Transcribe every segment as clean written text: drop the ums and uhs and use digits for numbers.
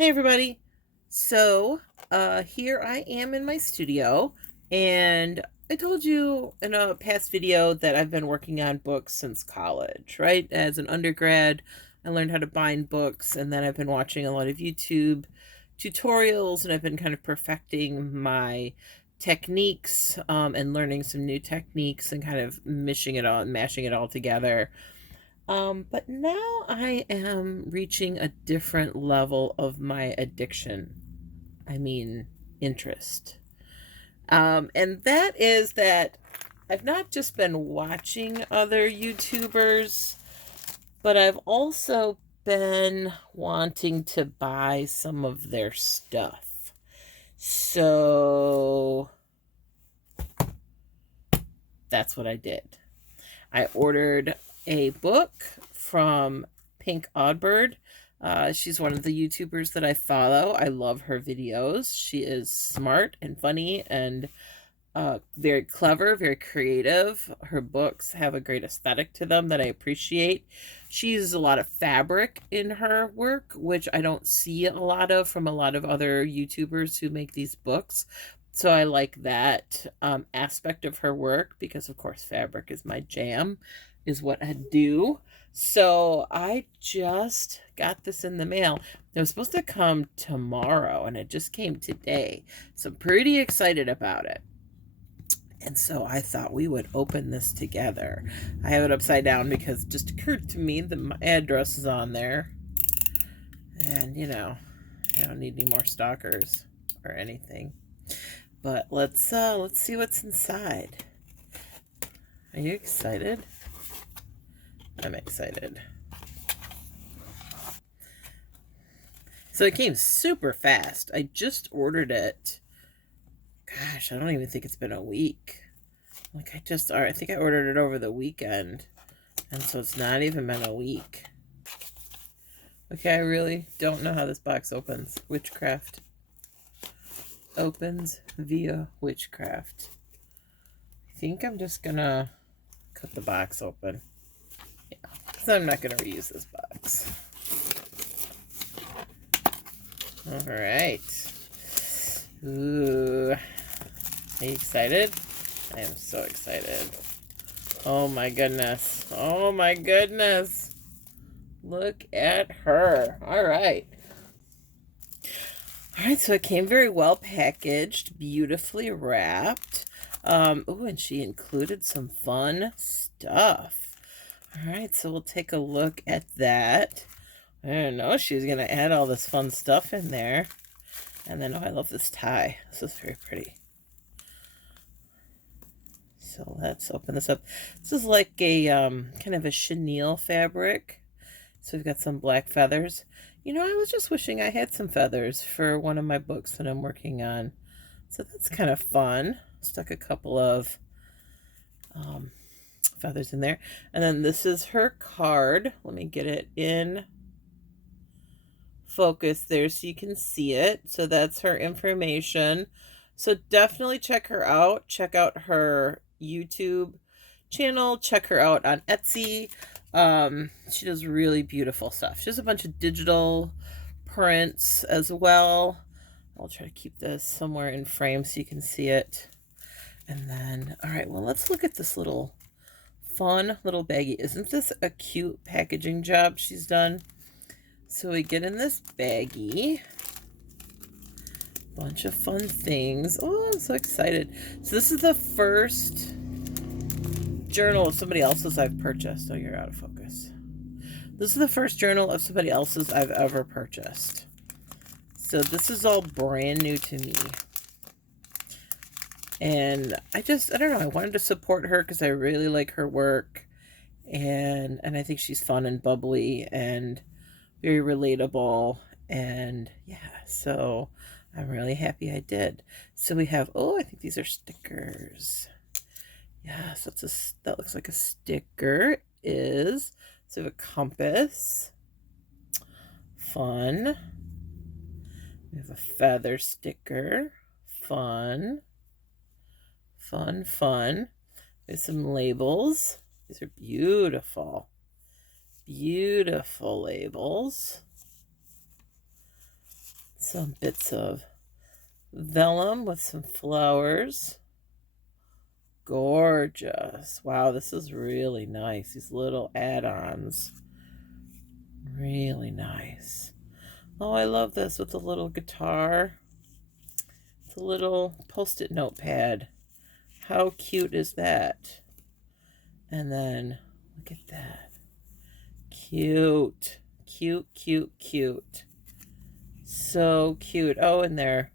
Hey everybody. So, here I am in my studio, and I told you in a past video that I've been working on books since college, right? As an undergrad, I learned how to bind books, and then I've been watching a lot of YouTube tutorials, and I've been kind of perfecting my techniques, and learning some new techniques and kind of mashing it all together. But now I am reaching a different level of my addiction. I mean, interest. And that is that I've not just been watching other YouTubers, but I've also been wanting to buy some of their stuff. So that's what I did. I ordered a book from Pink Oddbird. She's one of the YouTubers that I follow. I love her videos. She is smart and funny and very clever, very creative. Her books have a great aesthetic to them that I appreciate. She uses a lot of fabric in her work, which I don't see a lot of from a lot of other YouTubers who make these books. So I like that aspect of her work because, of course, fabric is my jam, is what I do. So I just got this in the mail. It was supposed to come tomorrow, and it just came today. So I'm pretty excited about it. And so I thought we would open this together. I have it upside down because it just occurred to me that my address is on there. And, I don't need any more stalkers or anything. But let's see what's inside. Are you excited? I'm excited. So it came super fast. I just ordered it. Gosh, I don't even think it's been a week. I think I ordered it over the weekend. And so it's not even been a week. Okay, I really don't know how this box opens. Witchcraft. Opens via witchcraft. I think I'm just gonna cut the box open. Yeah, because I'm not gonna reuse this box. Alright. Ooh. Are you excited? I am so excited. Oh my goodness. Oh my goodness. Look at her. Alright. Alright, so it came very well packaged, beautifully wrapped. Oh, and she included some fun stuff. Alright, so we'll take a look at that. I didn't know she was going to add all this fun stuff in there. And then, oh, I love this tie. This is very pretty. So let's open this up. This is like a kind of a chenille fabric. So we've got some black feathers. I was just wishing I had some feathers for one of my books that I'm working on. So that's kind of fun. Stuck a couple of feathers in there. And then this is her card. Let me get it in focus there so you can see it. So that's her information. So definitely check her out. Check out her YouTube channel. Check her out on Etsy. She does really beautiful stuff. She has a bunch of digital prints as well. I'll try to keep this somewhere in frame so you can see it. And then, all right, well, let's look at this little fun little baggie. Isn't this a cute packaging job she's done? So we get in this baggie. Bunch of fun things. Oh, I'm so excited. So this is the first journal of somebody else's I've purchased. Oh, you're out of focus. This is the first journal of somebody else's I've ever purchased. So this is all brand new to me. And I don't know, I wanted to support her because I really like her work. And I think she's fun and bubbly and very relatable. And yeah, so I'm really happy I did. So we have, oh, I think these are stickers. Yeah, so that looks like a sticker. It is. So we have a compass. Fun. We have a feather sticker. Fun. Fun, fun. There's some labels. These are beautiful. Beautiful labels. Some bits of vellum with some flowers. Gorgeous. Wow, this is really nice. These little add-ons. Really nice. Oh, I love this with the little guitar. The little post-it notepad. How cute is that? And then, look at that. Cute. Cute, cute, cute. So cute. Oh, and they're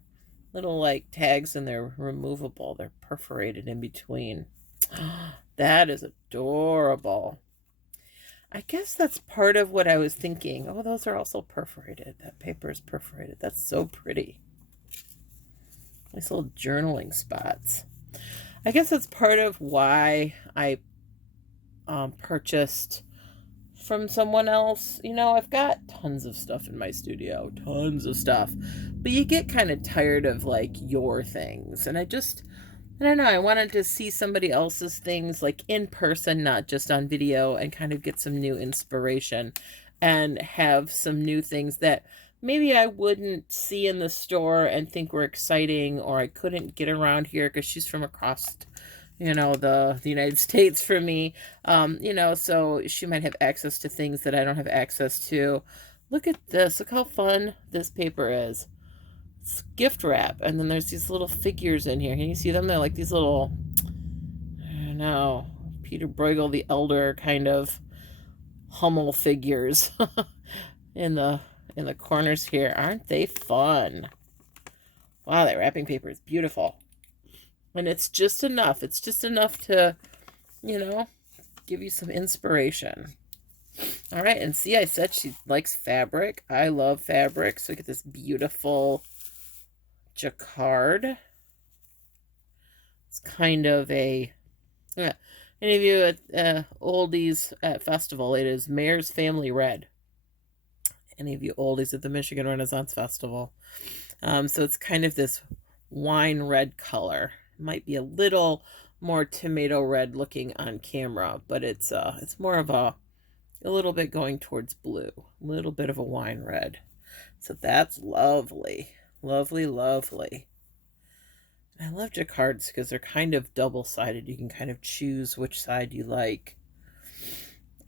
little like tags, and they're removable. They're perforated in between. That is adorable. I guess that's part of what I was thinking. Oh, those are also perforated. That paper is perforated. That's so pretty. Nice little journaling spots. I guess that's part of why I purchased from someone else. You know, I've got tons of stuff in my studio, tons of stuff, but you get kind of tired of like your things. And I don't know, I wanted to see somebody else's things like in person, not just on video, and kind of get some new inspiration and have some new things that maybe I wouldn't see in the store and think were exciting, or I couldn't get around here because she's from across, you know, the United States from me. You know, so she might have access to things that I don't have access to. Look at this. Look how fun this paper is. It's gift wrap, and then there's these little figures in here. Can you see them? They're like these little, I don't know, Peter Bruegel the Elder kind of Hummel figures in the corners here. Aren't they fun? Wow, that wrapping paper is beautiful. And it's just enough. It's just enough to, you know, give you some inspiration. All right, and see, I said she likes fabric. I love fabric. So look at this beautiful jacquard. It's kind of a, any of you at oldies at festival, it is Mayor's Family Red. Any of you oldies at the Michigan Renaissance Festival. So it's kind of this wine red color. It might be a little more tomato red looking on camera, but it's more of a little bit going towards blue, a little bit of a wine red. So that's lovely. Lovely, lovely. I love jacquards because they're kind of double-sided. You can kind of choose which side you like.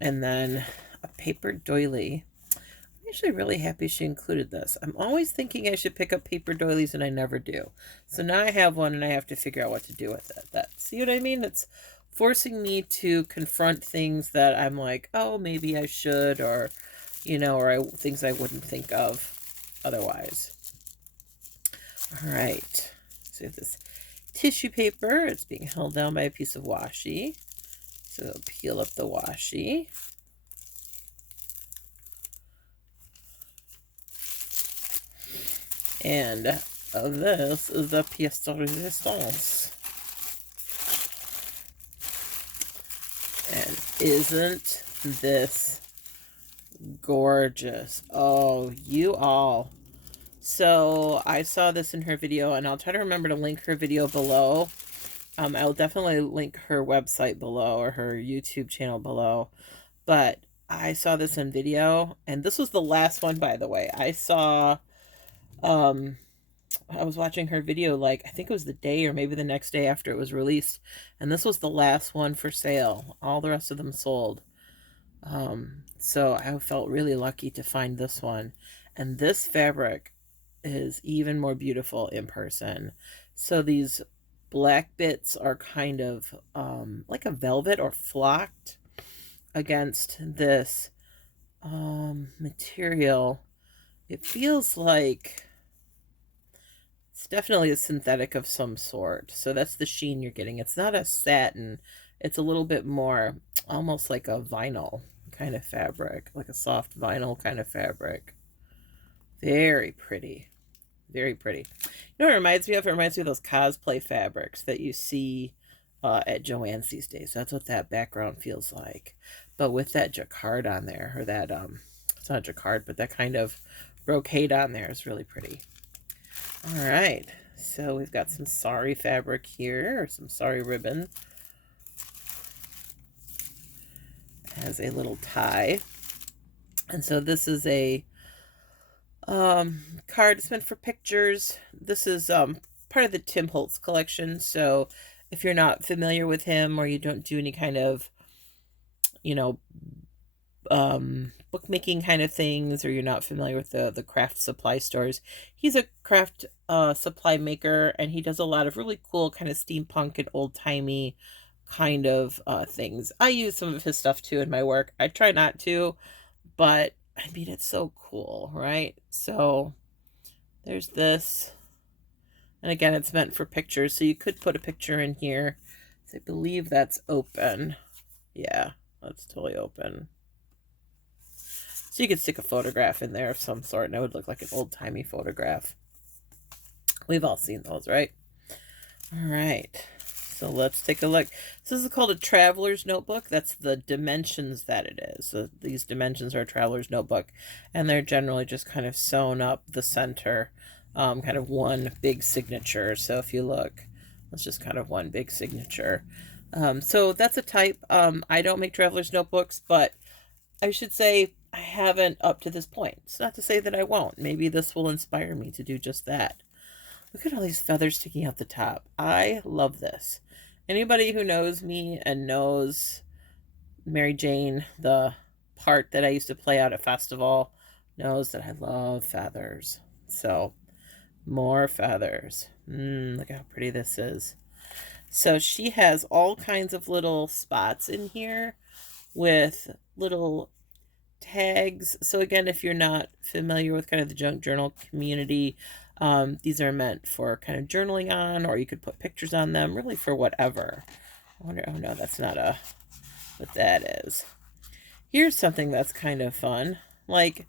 And then a paper doily. I'm actually really happy she included this. I'm always thinking I should pick up paper doilies, and I never do. So now I have one, and I have to figure out what to do with it. See what I mean? It's forcing me to confront things that I'm like, oh, maybe I should, or, you know, or things I wouldn't think of otherwise. All right, so we have this tissue paper. It's being held down by a piece of washi. So we'll peel up the washi. And this is the pièce de résistance. And isn't this gorgeous? Oh, you all. So I saw this in her video, and I'll try to remember to link her video below. I'll definitely link her website below, or her YouTube channel below. But I saw this in video, and this was the last one, by the way. I saw, I was watching her video, like, I think it was the day or maybe the next day after it was released. And this was the last one for sale. All the rest of them sold. So I felt really lucky to find this one. And this fabric is even more beautiful in person. So these black bits are kind of like a velvet or flocked against this material. It feels like it's definitely a synthetic of some sort. So that's the sheen you're getting. It's not a satin. It's a little bit more almost like a vinyl kind of fabric, like a soft vinyl kind of fabric. Very pretty. Very pretty. You know what it reminds me of? It reminds me of those cosplay fabrics that you see at Joann's these days. That's what that background feels like. But with that jacquard on there, or that, it's not jacquard, but that kind of brocade on there is really pretty. All right. So we've got some sari fabric here, or some sari ribbon. It has a little tie. And so this is a card. It's meant for pictures. This is part of the Tim Holtz collection. So if you're not familiar with him or you don't do any kind of, you know, bookmaking kind of things, or you're not familiar with the craft supply stores, he's a craft supply maker, and he does a lot of really cool kind of steampunk and old-timey kind of things. I use some of his stuff too in my work. I try not to, but I mean, it's so cool, right? So there's this. And again, it's meant for pictures, so you could put a picture in here. So I believe that's open. Yeah, that's totally open. So you could stick a photograph in there of some sort, and it would look like an old-timey photograph. We've all seen those, right? All right. So let's take a look. So this is called a traveler's notebook. That's the dimensions that it is. So these dimensions are a traveler's notebook, and they're generally just kind of sewn up the center, kind of one big signature. So if you look, it's just kind of one big signature. So that's a type. I don't make traveler's notebooks, but I should say I haven't up to this point. It's not to say that I won't. Maybe this will inspire me to do just that. Look at all these feathers sticking out the top. I love this. Anybody who knows me and knows Mary Jane, the part that I used to play out at festival, knows that I love feathers. So, more feathers. Look how pretty this is. So she has all kinds of little spots in here with little tags. So again, if you're not familiar with kind of the junk journal community, these are meant for kind of journaling on, or you could put pictures on them, really for whatever. I wonder, oh no, that's not what that is. Here's something that's kind of fun. Like,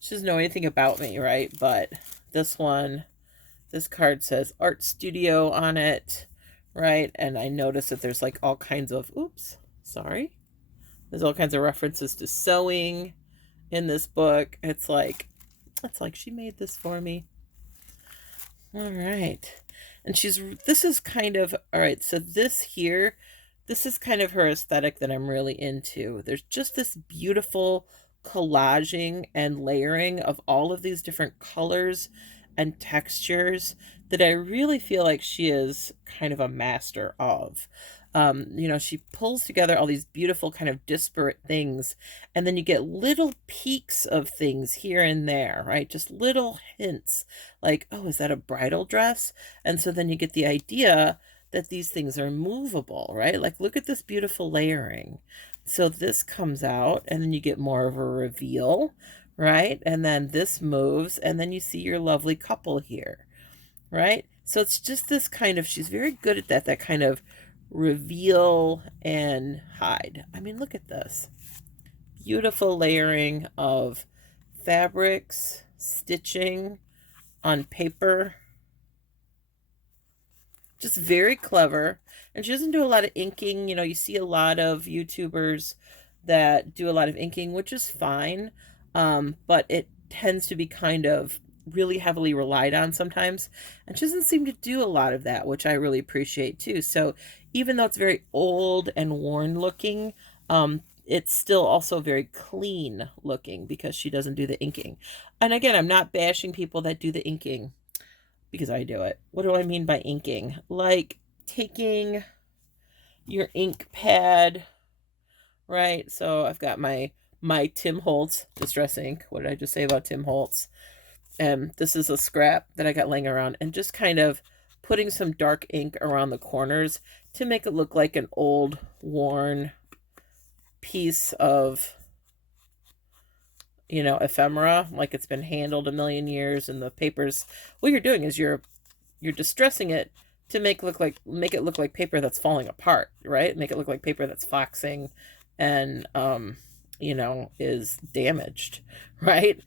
she doesn't know anything about me, right? But this card says art studio on it, right? And I notice that there's like all kinds of, there's all kinds of references to sewing in this book. It's like she made this for me. All right. And this is kind of, all right, so this is kind of her aesthetic that I'm really into. There's just this beautiful collaging and layering of all of these different colors and textures that I really feel like she is kind of a master of. She pulls together all these beautiful kind of disparate things, and then you get little peaks of things here and there, right? Just little hints like, oh, is that a bridal dress? And so then you get the idea that these things are movable, right? Like, look at this beautiful layering. So this comes out, and then you get more of a reveal, right? And then this moves, and then you see your lovely couple here, right? So it's just this kind of, she's very good at that kind of reveal and hide. I mean, look at this. Beautiful layering of fabrics, stitching on paper. Just very clever. And she doesn't do a lot of inking. You see a lot of YouTubers that do a lot of inking, which is fine. But it tends to be kind of really heavily relied on sometimes, and she doesn't seem to do a lot of that, which I really appreciate too. So even though it's very old and worn looking, it's still also very clean looking because she doesn't do the inking. And again, I'm not bashing people that do the inking, because I do it. What do I mean by inking? Like taking your ink pad, right? So I've got my Tim Holtz Distress ink. What did I just say about Tim Holtz? And this is a scrap that I got laying around, and just kind of putting some dark ink around the corners to make it look like an old, worn piece of, ephemera, like it's been handled a million years, and the papers, what you're doing is you're distressing it to make it look like paper that's falling apart, right? Make it look like paper that's foxing and, is damaged, right?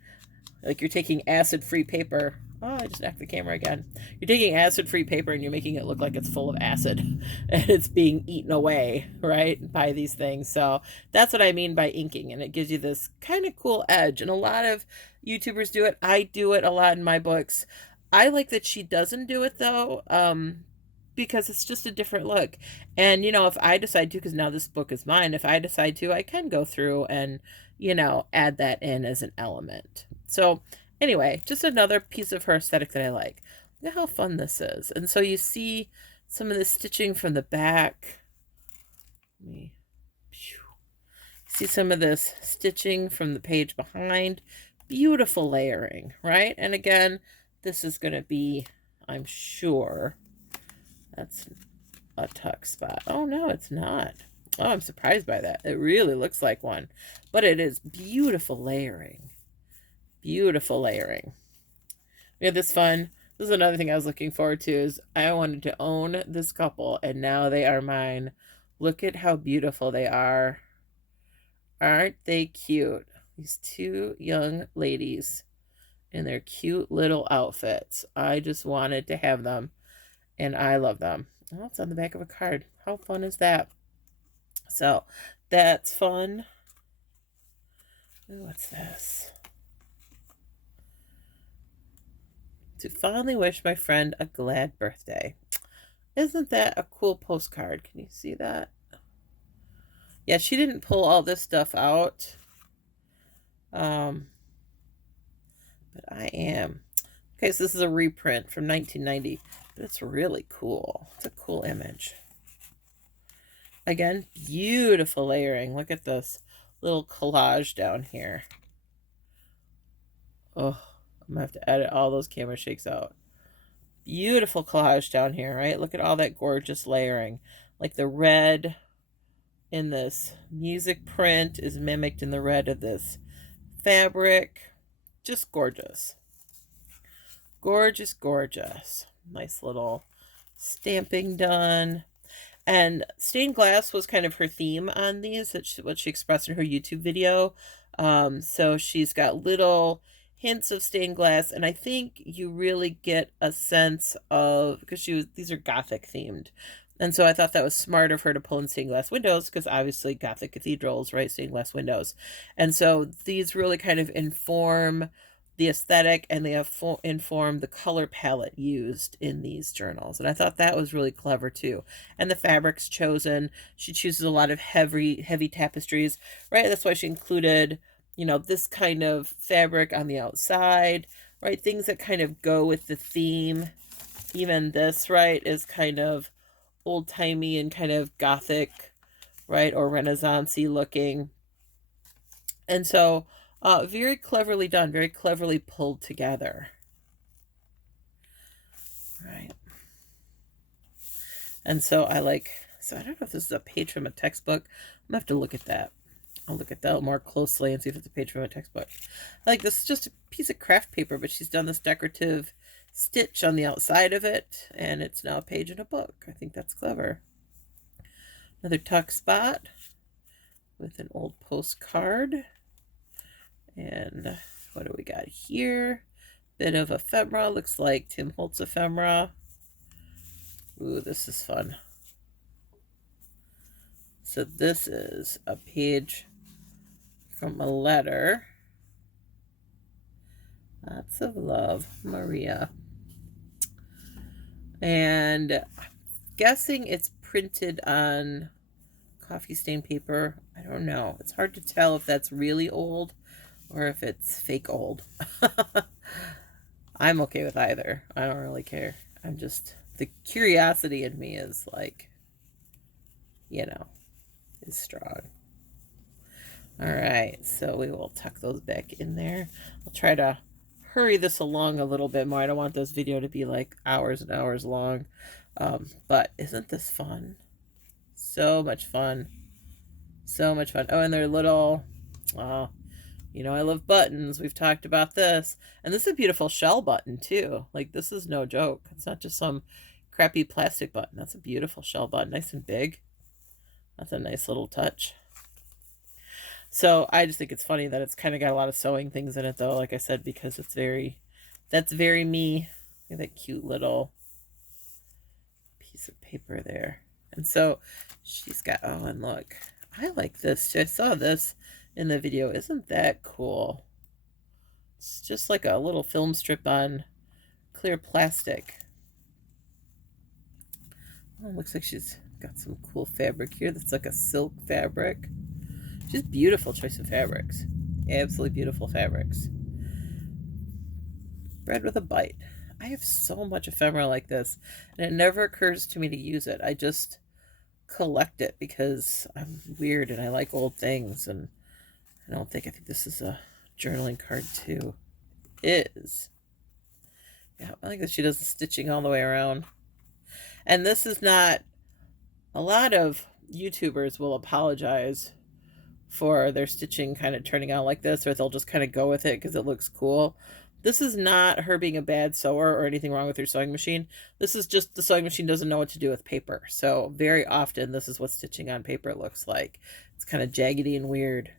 Like you're taking acid-free paper. Oh, I just knocked the camera again. You're taking acid-free paper and you're making it look like it's full of acid and it's being eaten away, right, by these things. So that's what I mean by inking, and it gives you this kind of cool edge. And a lot of YouTubers do it. I do it a lot in my books. I like that she doesn't do it, though, because it's just a different look. And, if I decide to, because now this book is mine, if I decide to, I can go through and, add that in as an element. So Anyway, just another piece of her aesthetic that I like. Look at how fun this is. And so you see some of the stitching from the back. See some of this stitching from the page behind. Beautiful layering, right? And again, this is going to be, I'm sure, that's a tuck spot. Oh, no, it's not. Oh, I'm surprised by that. It really looks like one. But it is beautiful layering. Beautiful layering. We have this fun. This is another thing I was looking forward to, is I wanted to own this couple, and now they are mine. Look at how beautiful they are. Aren't they cute? These two young ladies in their cute little outfits. I just wanted to have them, and I love them. Oh, it's on the back of a card. How fun is that? So that's fun. Ooh, what's this? To fondly wish my friend a glad birthday. Isn't that a cool postcard? Can you see that? Yeah, she didn't pull all this stuff out. But I am. Okay, so this is a reprint from 1990. But it's really cool. It's a cool image. Again, beautiful layering. Look at this little collage down here. Oh, I'm going to have to edit all those camera shakes out. Beautiful collage down here, right? Look at all that gorgeous layering. Like the red in this music print is mimicked in the red of this fabric. Just gorgeous. Gorgeous, gorgeous. Nice little stamping done. And stained glass was kind of her theme on these. That's what she expressed in her YouTube video. So she's got little hints of stained glass, and I think you really get a sense of, because these are Gothic themed. And so I thought that was smart of her to pull in stained glass windows, because obviously Gothic cathedrals, right, stained glass windows. And so these really kind of inform the aesthetic, and they inform the color palette used in these journals. And I thought that was really clever too. And the fabrics chosen, she chooses a lot of heavy tapestries, right? That's why she included, you know, this kind of fabric on the outside, right? Things that kind of go with the theme. Even this, right, is kind of old-timey and kind of Gothic, right, or Renaissance-y looking. And so very cleverly done, very cleverly pulled together. Right. And so I don't know if this is a page from a textbook. I'm going to have to look at that. I'll look at that more closely and see if it's a page from a textbook. This is just a piece of craft paper, but she's done this decorative stitch on the outside of it, and it's now a page in a book. I think that's clever. Another tuck spot with an old postcard. And what do we got here? Bit of ephemera. Looks like Tim Holtz ephemera. Ooh, this is fun. So this is a page from a letter. Lots of love, Maria. And I'm guessing it's printed on coffee stain paper. I don't know. It's hard to tell if that's really old or if it's fake old. I'm okay with either. I don't really care. I'm just, the curiosity in me is like, you know, is strong. All right, so we will tuck those back in there. I'll try to hurry this along a little bit more. I don't want this video to be like hours and hours long. But isn't this fun? So much fun. So much fun. Oh, and they're little, you know, I love buttons. We've talked about this. And this is a beautiful shell button too. Like, this is no joke. It's not just some crappy plastic button. That's a beautiful shell button. Nice and big. That's a nice little touch. So I just think it's funny that it's kind of got a lot of sewing things in it though, like I said, because it's that's very me. Look at that cute little piece of paper there. And so she's got, oh, and look, I like this too. I saw this in the video. Isn't that cool? It's just like a little film strip on clear plastic. Oh, looks like she's got some cool fabric here. That's like a silk fabric. Just beautiful choice of fabrics. Absolutely beautiful fabrics. Bread with a bite. I have so much ephemera like this, and it never occurs to me to use it. I just collect it because I'm weird and I like old things, and I think this is a journaling card too. It is. Yeah, I like that she does the stitching all the way around. And this is not, a lot of YouTubers will apologize for their stitching kind of turning out like this, or they'll just kind of go with it because it looks cool. This is not her being a bad sewer or anything wrong with her sewing machine. This is just the sewing machine doesn't know what to do with paper. So very often this is what stitching on paper looks like. It's kind of jaggedy and weird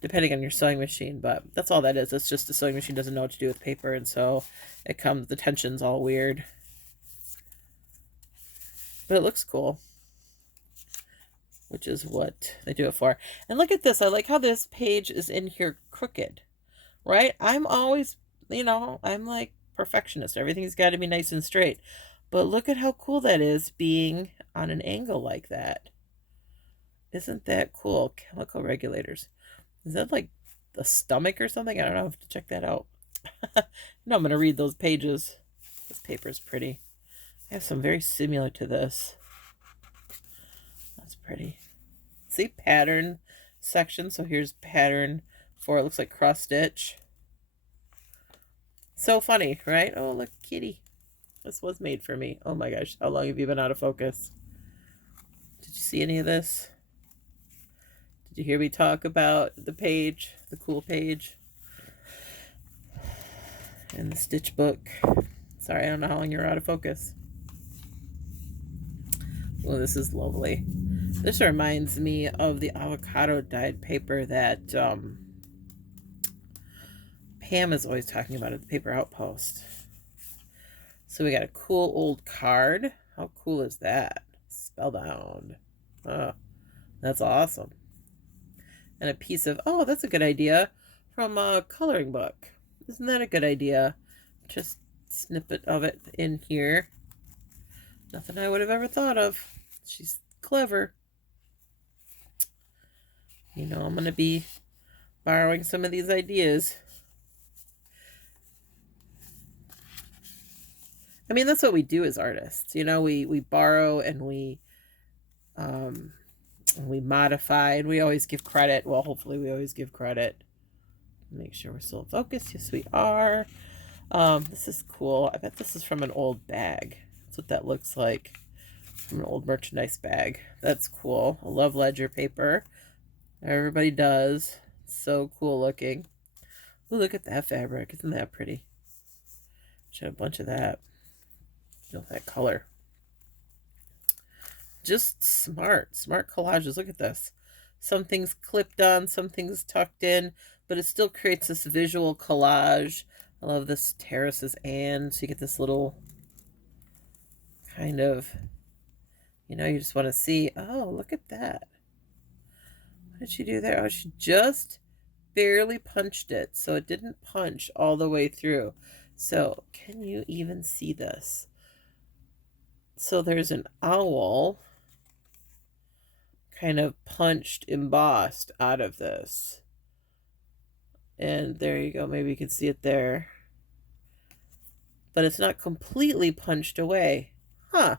depending on your sewing machine, but that's all that is. It's just the sewing machine doesn't know what to do with paper, and so it comes, the tension's all weird. But it looks cool, which is what they do it for. And look at this. I like how this page is in here crooked, right? I'm always, I'm like perfectionist. Everything's got to be nice and straight. But look at how cool that is being on an angle like that. Isn't that cool? Chemical regulators. Is that like the stomach or something? I don't know. I have to check that out. No, I'm going to read those pages. This paper is pretty. I have some very similar to this. That's pretty. See, pattern section. So here's pattern for, it looks like cross stitch. So funny, right? Oh, look, kitty. This was made for me. Oh my gosh. How long have you been out of focus? Did you see any of this? Did you hear me talk about the page, the cool page? And the stitch book. Sorry, I don't know how long you're out of focus. Well, this is lovely. This reminds me of the avocado dyed paper that Pam is always talking about at the Paper Outpost. So we got a cool old card. How cool is that? Spellbound. Oh, that's awesome. And a piece of, oh, that's a good idea, from a coloring book. Isn't that a good idea? Just snippet of it in here. Nothing I would have ever thought of. She's clever. I'm going to be borrowing some of these ideas. I mean, that's what we do as artists. We borrow and we modify, and we always give credit. Well, hopefully we always give credit. Make sure we're still focused. Yes, we are. This is cool. I bet this is from an old bag. That's what that looks like. From an old merchandise bag. That's cool. I love ledger paper. Everybody does. So cool looking. Ooh, look at that fabric. Isn't that pretty? Should have a bunch of that. That color. Just smart collages. Look at this. Some things clipped on, some things tucked in, but it still creates this visual collage. I love this terraces, and so you get this little kind of, you just want to see, oh, look at that. What did she do there? Oh, she just barely punched it, so it didn't punch all the way through. So can you even see this? So there's an owl kind of punched, embossed out of this. And there you go. Maybe you can see it there. But it's not completely punched away. Huh.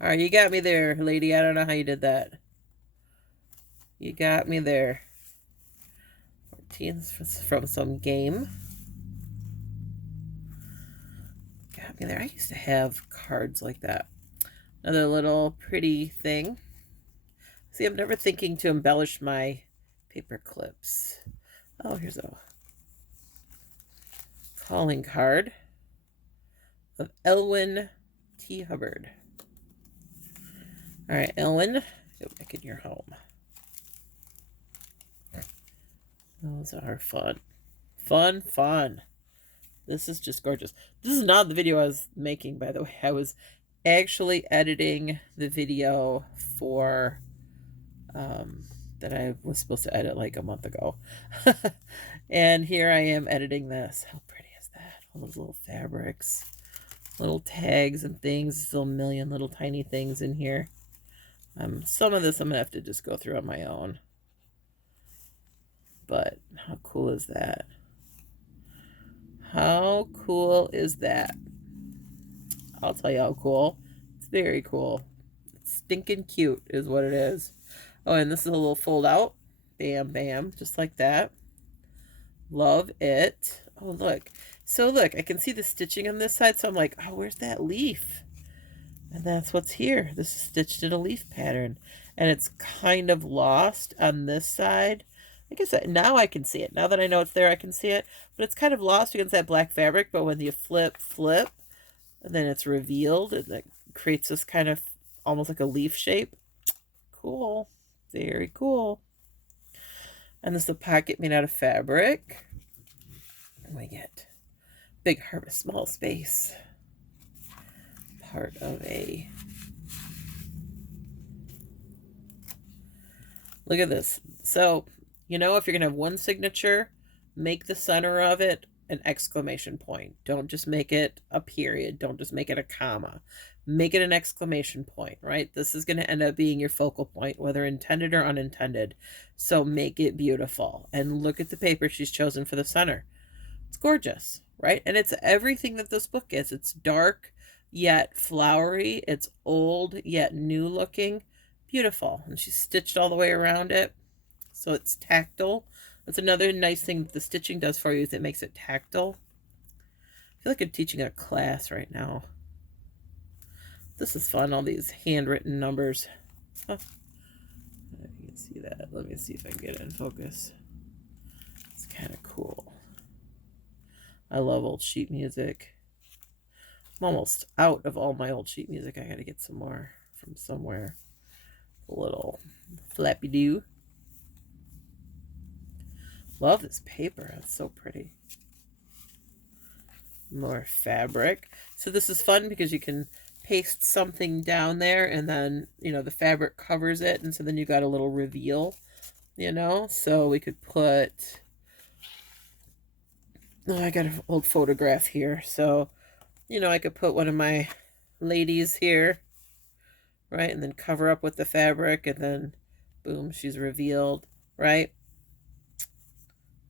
All right, you got me there, lady. I don't know how you did that. You got me there. 14 from some game. Got me there. I used to have cards like that. Another little pretty thing. See, I'm never thinking to embellish my paper clips. Oh, here's a calling card of Elwyn T. Hubbard. All right, Elwyn, go back in your home. Those are fun. Fun. This is just gorgeous. This is not the video I was making, by the way. I was actually editing the video for that I was supposed to edit like a month ago. And here I am editing this. How pretty is that? All those little fabrics, little tags and things. Still a million little tiny things in here. Some of this I'm gonna have to just go through on my own. But how cool is that? How cool is that? I'll tell you how cool. It's very cool. It's stinking cute is what it is. Oh, and this is a little fold out. Bam, bam, just like that. Love it. Oh, look. So look, I can see the stitching on this side, so I'm like, oh, where's that leaf? And that's what's here. This is stitched in a leaf pattern. And it's kind of lost on this side. I guess now I can see it. Now that I know it's there, I can see it. But it's kind of lost against that black fabric. But when you flip, and then it's revealed, and it creates this kind of almost like a leaf shape. Cool. Very cool. And this is a pocket made out of fabric. And we get Big Harvest Small Space. Part of a... Look at this. So, you know, if you're going to have one signature, make the center of it an exclamation point. Don't just make it a period. Don't just make it a comma. Make it an exclamation point, right? This is going to end up being your focal point, whether intended or unintended. So make it beautiful. And look at the paper she's chosen for the center. It's gorgeous, right? And it's everything that this book is. It's dark, yet flowery. It's old, yet new looking. Beautiful. And she's stitched all the way around it. So it's tactile. That's another nice thing that the stitching does for you, is it makes it tactile. I feel like I'm teaching a class right now. This is fun, all these handwritten numbers. Oh, you can see that. Let me see if I can get it in focus. It's kind of cool. I love old sheet music. I'm almost out of all my old sheet music. I gotta get some more from somewhere. A little flappy doo. Love this paper. It's so pretty. More fabric. So this is fun because you can paste something down there and then, you know, the fabric covers it. And so then you got a little reveal, you know. So we could put... Oh, I got an old photograph here. So, you know, I could put one of my ladies here, right? And then cover up with the fabric and then boom, she's revealed, right?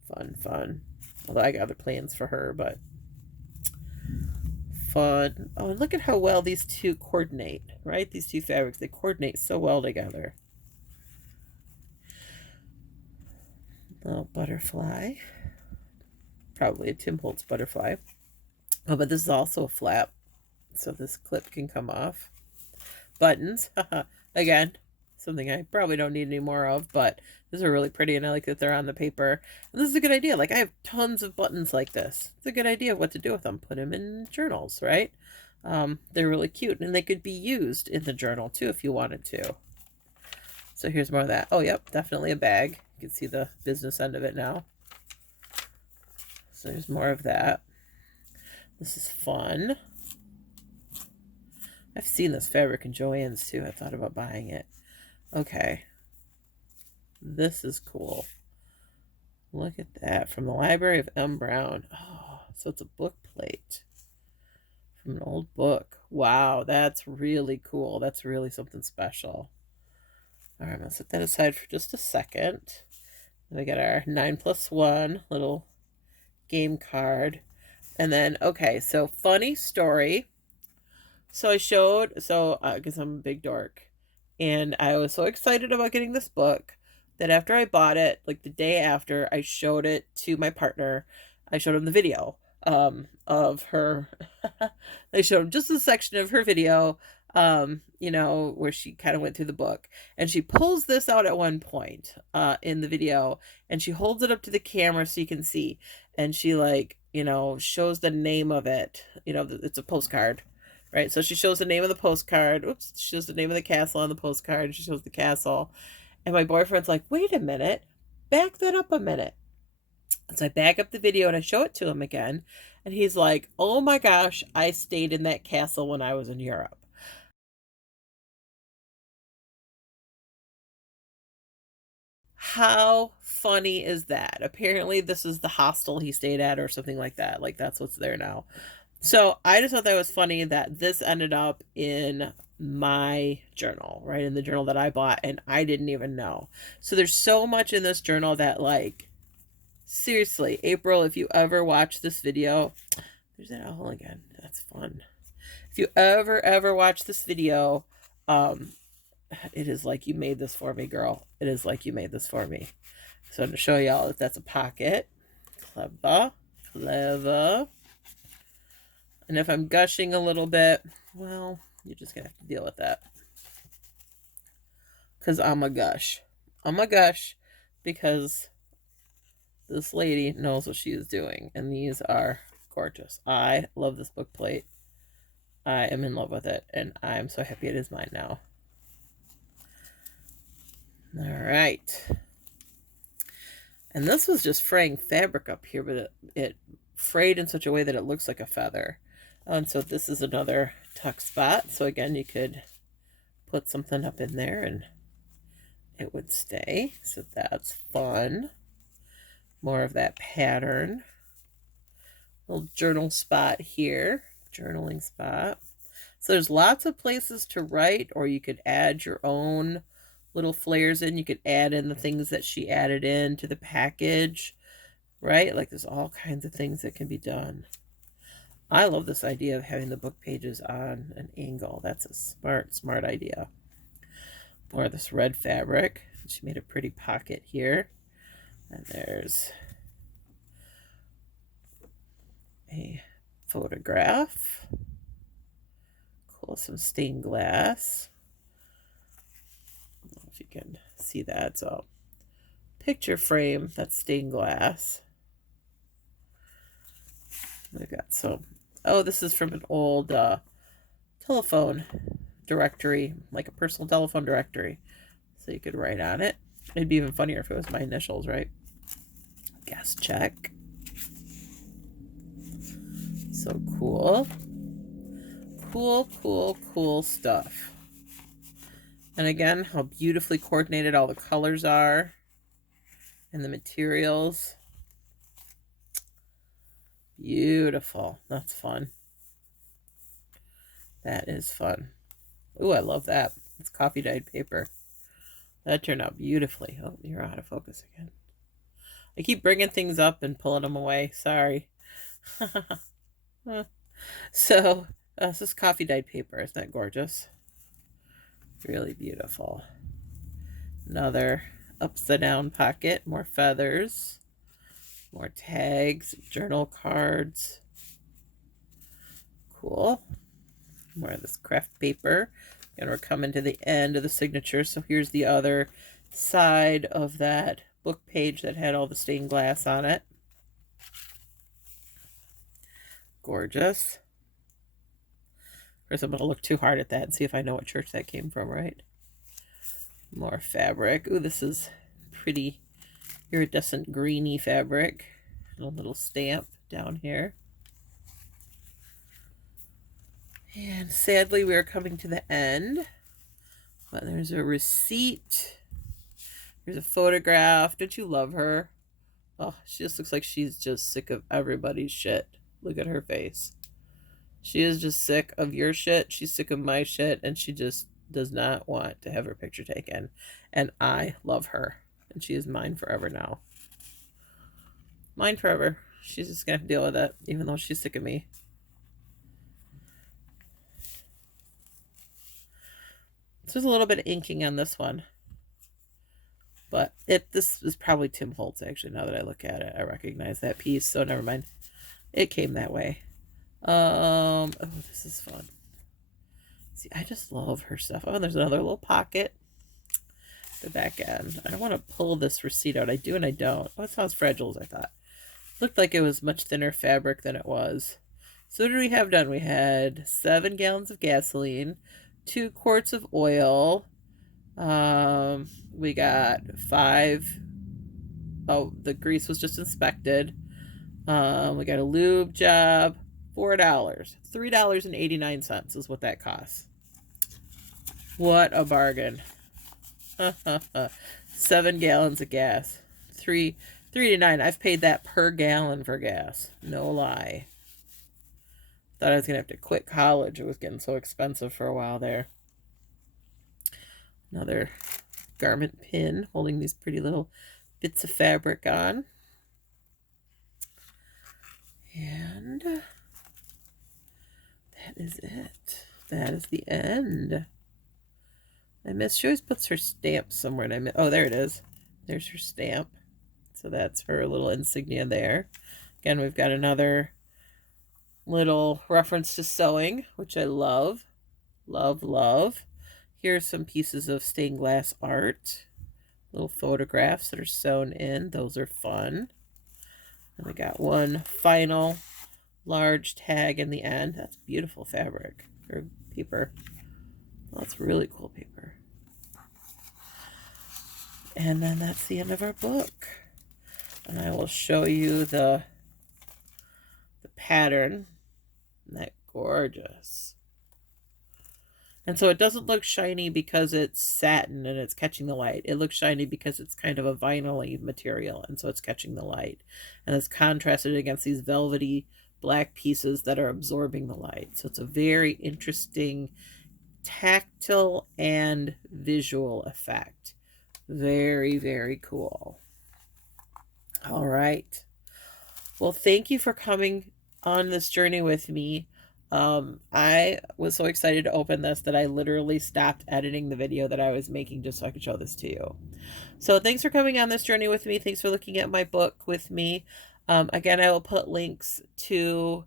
Fun, fun. Although I got other plans for her, but fun. Oh, and look at how well these two coordinate, right? These two fabrics, they coordinate so well together. Little butterfly. Probably a Tim Holtz butterfly. Oh, but this is also a flap, so this clip can come off. Buttons. Again, something I probably don't need any more of, but these are really pretty, and I like that they're on the paper. And this is a good idea. Like, I have tons of buttons like this. It's a good idea of what to do with them. Put them in journals, right? They're really cute, and they could be used in the journal, too, if you wanted to. So here's more of that. Oh, yep, definitely a bag. You can see the business end of it now. So there's more of that. This is fun. I've seen this fabric in Joann's, too. I thought about buying it. Okay. This is cool. Look at that. From the Library of M. Brown. Oh, so it's a book plate from an old book. Wow, that's really cool. That's really something special. All right, I'm going to set that aside for just a second. Then we got our 9+1 little game card. And then, okay, so funny story. So I showed, because I'm a big dork, and I was so excited about getting this book that after I bought it, like the day after, I showed it to my partner. I showed him the video of her. I showed him just a section of her video, you know, where she kind of went through the book. And she pulls this out at one point in the video, and she holds it up to the camera so you can see. And she, like, you know, shows the name of it. You know, it's a postcard. Right, so she shows the name of the postcard. Oops, she shows the name of the castle on the postcard. And she shows the castle. And my boyfriend's like, wait a minute. Back that up a minute. And so I back up the video and I show it to him again. And he's like, oh my gosh, I stayed in that castle when I was in Europe. How funny is that? Apparently this is the hostel he stayed at or something like that. Like, that's what's there now. So I just thought that was funny that this ended up in my journal, right? In the journal that I bought, and I didn't even know. So there's so much in this journal that, like, Seriously, April, if you ever watch this video, there's that owl again. That's fun. If you ever watch this video, um, it is like you made this for me, girl. It is like you made this for me. So I'm going to show y'all that that's a pocket. Clever. Clever. And if I'm gushing a little bit, well, you're just going to have to deal with that. Because I'm a gush. I'm a gush because this lady knows what she is doing. And these are gorgeous. I love this book plate. I am in love with it. And I'm so happy it is mine now. All right. And this was just fraying fabric up here, but it frayed in such a way that it looks like a feather. And so this is another tuck spot. So again, you could put something up in there and it would stay. So that's fun. More of that pattern. Little journal spot here. Journaling spot. So there's lots of places to write, or you could add your own little flares in. You could add in the things that she added in to the package, right? Like there's all kinds of things that can be done. I love this idea of having the book pages on an angle. That's a smart idea. More of this red fabric. She made a pretty pocket here. And there's a photograph. Cool, some stained glass. I don't know if you can see that. So, picture frame that's stained glass. We've got some. Oh, this is from an old telephone directory, like a personal telephone directory. So you could write on it. It'd be even funnier if it was my initials, right? Gas check. So cool. Cool stuff. And again, how beautifully coordinated all the colors are and the materials. Beautiful. That's fun. That is fun. Ooh, I love that. It's coffee dyed paper. That turned out beautifully. Oh, you're out of focus again. I keep bringing things up and pulling them away. Sorry. So, this is coffee dyed paper. Isn't that gorgeous? Really beautiful. Another upside down pocket. More feathers. More tags. Journal cards. Cool. More of this craft paper. And we're coming to the end of the signature. So here's the other side of that book page that had all the stained glass on it. Gorgeous. Of course, I'm going to look too hard at that and see if I know what church that came from, right? More fabric. Ooh, this is pretty iridescent greeny fabric. And a little stamp down here. And sadly, we are coming to the end. But there's a receipt. There's a photograph. Don't you love her? Oh, she just looks like she's just sick of everybody's shit. Look at her face. She is just sick of your shit. She's sick of my shit. And she just does not want to have her picture taken. And I love her. And she is mine forever now. Mine forever. She's just going to have to deal with it. Even though she's sick of me. So there's a little bit of inking on this one. But this is probably Tim Holtz, actually, now that I look at it. I recognize that piece, so never mind. It came that way. Oh, this is fun. See, I just love her stuff. Oh, and there's another little pocket. The back end. I don't want to pull this receipt out. I do and I don't. Oh, it's not as fragile as I thought. Looked like it was much thinner fabric than it was. So what did we have done? We had 7 gallons of gasoline, 2 quarts of oil. We got 5. Oh, the grease was just inspected. We got a lube job, $4. $3.89 is what that costs. What a bargain. 7 gallons of gas. $3.89. I've paid that per gallon for gas. No lie. Thought I was gonna have to quit college. It was getting so expensive for a while there. Another garment pin holding these pretty little bits of fabric on. And that is it. That is the end. She always puts her stamp somewhere. And oh, there it is. There's her stamp. So that's her little insignia there. Again, we've got another little reference to sewing, which I love. Love, love. Here's some pieces of stained glass art. Little photographs that are sewn in. Those are fun. And we got one final large tag in the end. That's beautiful fabric or paper. That's really cool paper. And then that's the end of our book. And I will show you the pattern. Isn't that gorgeous? And so it doesn't look shiny because it's satin and it's catching the light. It looks shiny because it's kind of a vinyl-y material, and so it's catching the light. And it's contrasted against these velvety black pieces that are absorbing the light. So it's a very interesting tactile and visual effect. Very, very cool. All right. Well, thank you for coming on this journey with me. I was so excited to open this that I literally stopped editing the video that I was making just so I could show this to you. So thanks for coming on this journey with me. Thanks for looking at my book with me. Again, I will put links to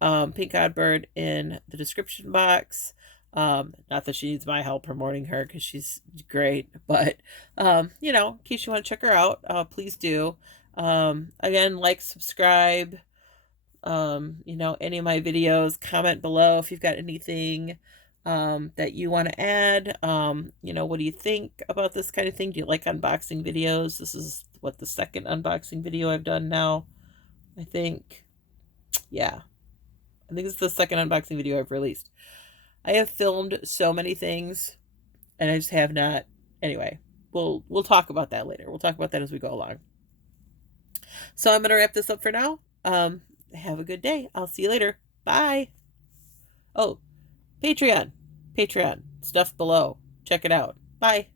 Pink Oddbird in the description box. Not that she needs my help promoting her because she's great, but you know, in case you want to check her out, please do. Again, like, subscribe, you know, any of my videos, comment below if you've got anything that you want to add. You know, what do you think about this kind of thing? Do you like unboxing videos? This is what, the second unboxing video I've done now, I think. Yeah, I think it's the second unboxing video I've released. I have filmed so many things and I just have not. Anyway, we'll talk about that later. We'll talk about that as we go along. So I'm going to wrap this up for now. Have a good day. I'll see you later. Bye. Oh, Patreon. Stuff below. Check it out. Bye.